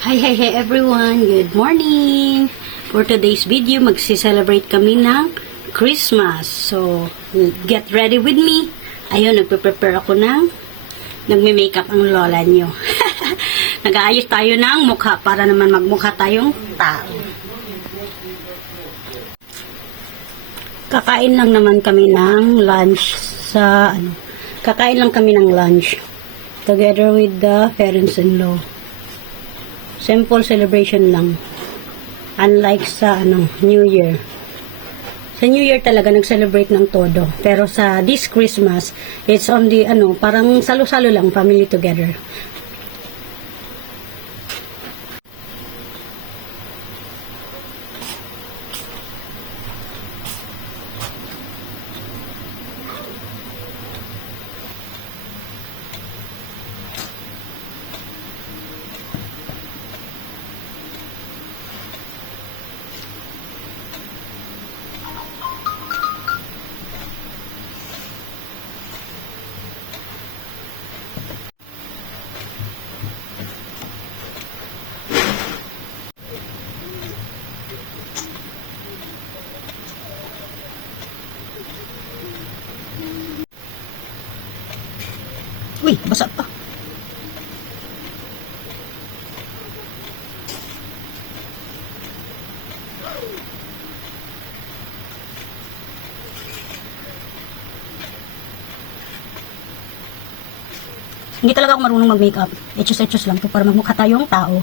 Hi everyone! Good morning! For today's video, magsi-celebrate kami ng Christmas. So, get ready with me. Ayun, nagpe-prepare ako ng nagme-makeup ang lola nyo. Nag-aayos tayo ng mukha para naman magmukha tayong tao. Kakain lang naman kami ng lunch sa kakain lang kami ng lunch together with the parents-in-law. Simple celebration lang. Unlike sa New Year. Sa New Year talaga nag-celebrate ng todo. Pero sa this Christmas, it's only parang salo-salo lang, family together. Uy, basa pa. Hindi talaga ako marunong mag-makeup. Etchos lang to para magmukha tayong tao.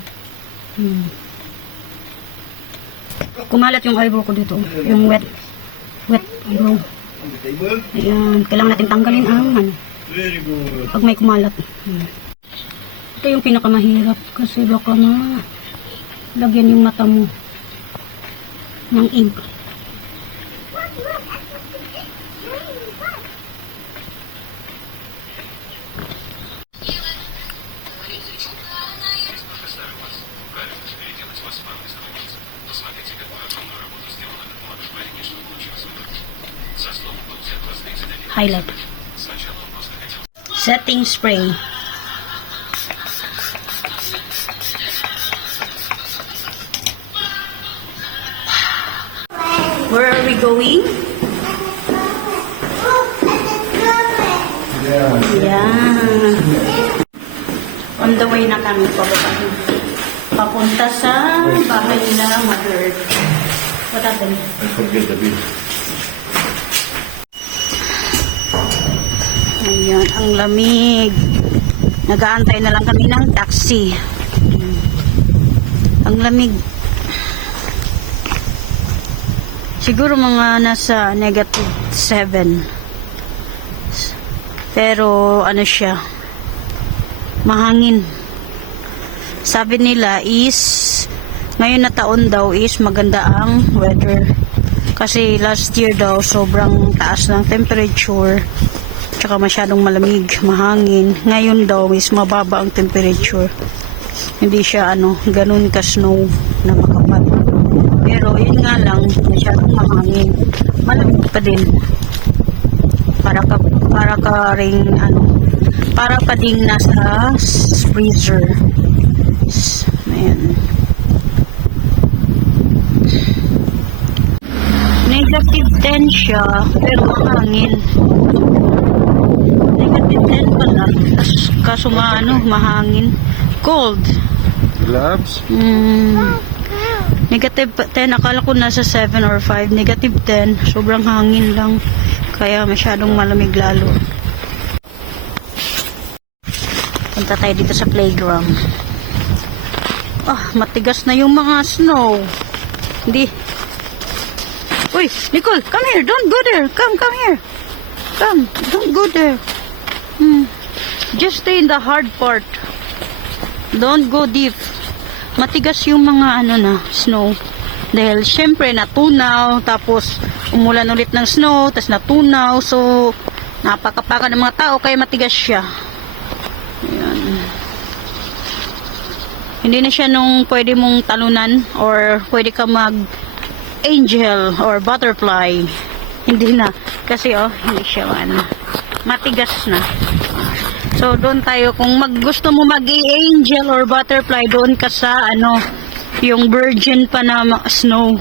Kumalat yung eyebrow ko dito. Yung wet eyebrow. Ayan. Kailangan natin tanggalin ang Very good. pag may kumalat. Ito yung pinakamahirap kasi baka lagyan yung mata mo ng ink. Highlight. Setting spray. Where are we going? Yeah. On the way na kami papunta sa bahay nila mother. What happened? I forget the bill. Ayan, ang lamig. Nag-aantay na lang kami ng taxi. Ang lamig. Siguro mga nasa -7. Pero siya, mahangin. Sabi nila is ngayon na taon daw is maganda ang weather. Kasi last year daw sobrang taas ng temperature. Tsaka masyadong malamig, mahangin. Ngayon daw is mababa ang temperature. Hindi siya ganun ka snow na makapal. Pero yun nga lang, masyadong mahangin. Malamig pa din. Para pa ding nasa freezer. Ayan. -10 siya, pero mahangin. -10 pala. Kaso mahangin. Cold. Gloves? -10. Akala ko nasa 7 or 5. -10. Sobrang hangin lang. Kaya masyadong malamig lalo. Punta tayo dito sa playground. Matigas na yung mga snow. Hindi. Uy, Nicole, come here. Don't go there. Come here. Come. Don't go there. Just stay in the hard part. Don't go deep. Matigas yung mga snow. Dahil syempre natunaw, tapos umulan ulit ng snow, tapos natunaw, so napakapaka ng mga tao kaya matigas siya. Ayan. Hindi na siya nung pwede mong talunan or pwede ka mag angel or butterfly. Hindi na. Kasi hindi siya matigas na. So, doon tayo. Kung gusto mo mag-angel or butterfly, doon ka sa, yung virgin pa na snow.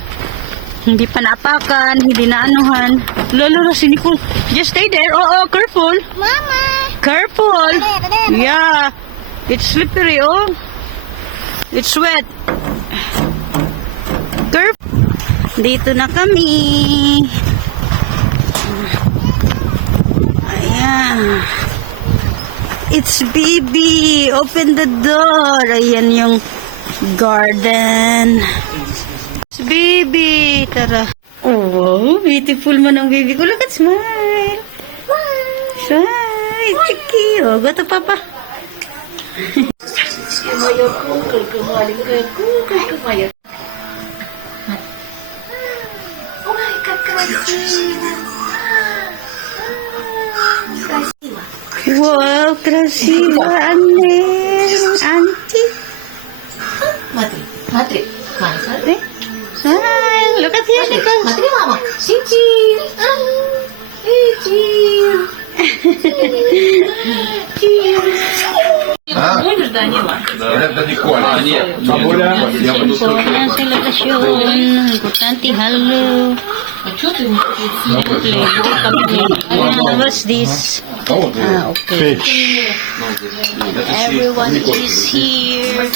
Hindi pa naapakan, hindi na anuhan. Lalo na si Nicole. Just stay there. Oo, careful. Mama! Careful. Yeah. It's slippery, oh. It's wet. Careful. Dito na kami. Ayan. It's Bibi. Open the door. Ayan yung garden. It's Bibi. Tara. Oh, wow. Beautiful man ang baby ko. Look at smile. Smile. Chiki. Oh, go to papa. Wow, красиво, Auntie. Смотри, смотри. Мама, смотри. Smile. Look at here, Nicole. Смотри, мама. Сичи. Будешь, Данила? Это Николя. Нет. Бабуля. Я буду Important celebration. Importante halo. А что ты не Ayan, what's this? Ah, okay. Everyone is here.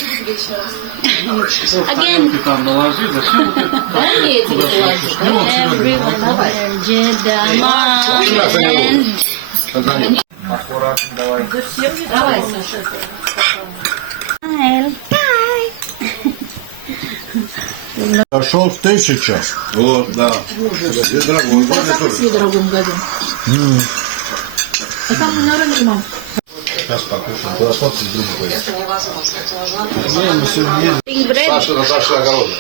Again, там наложи, зачем? Да, я тебе положу. everyone here. Jeddah, Mom, and Аккуратно, давай. Давай, Саша. Smile. Дошел в 1000. Вот, да. Здесь дорогой. В другом году. А там на рынке, мам. Сейчас покушаем. Куда смотришь, друг мой? Pink bread. Саша огорода.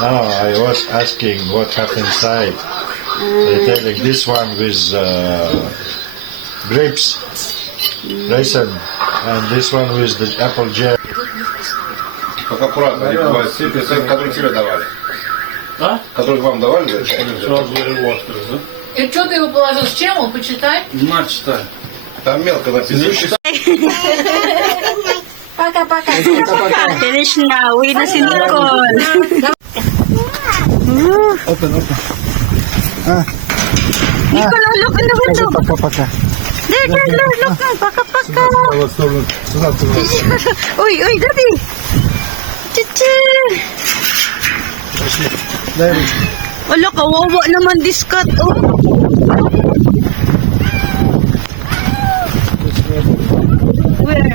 No, I was asking what have inside. They're telling this one with grapes, raisin, and this one with the apple jam. Как аккуратно, они бывают. Которые тебе давали. А? Которые вам давали, да? Сразу говорю, острый, да? И что ты его положил? С чем он? Почитай. На, читай. Там мелко написано. Пока-пока. Finish na. Uwi na si Nicole. Nicole, look on the window. Пока-пока. There, look. Paka-paka. Uy, Daddy. Chichi. Wala, kawawa naman diskat. Oh. Where?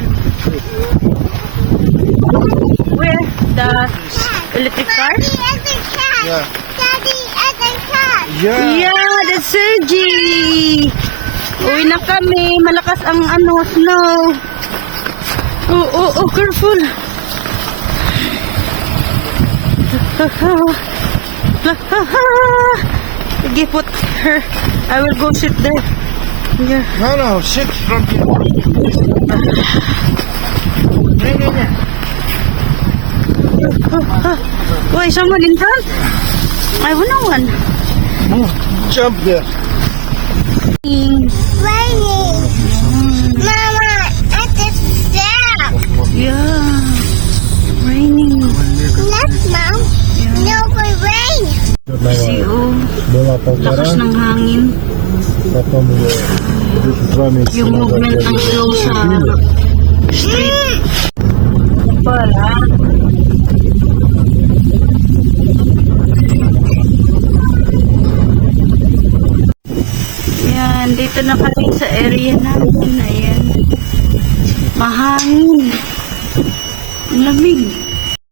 Where? The electric car? Yeah. Daddy, as a cat. Yeah. Yeah, that's Sergi. Uwi na kami. Malakas ang snow. Oh, careful. Sige, put her. I will go sit there. Yeah. No, sit from here. Why, someone in front? I want no one. Jump there. Raining. Mama, at the step. Yeah. Raining. Look, Mom. No more rain. See, oh. Была Lakas ng hangin. потом ее 2 месяца Yung movement ng slow sa street. Pala. Yan, dito na kami sa area namin. Ayan. Mahangin. Ang lamig.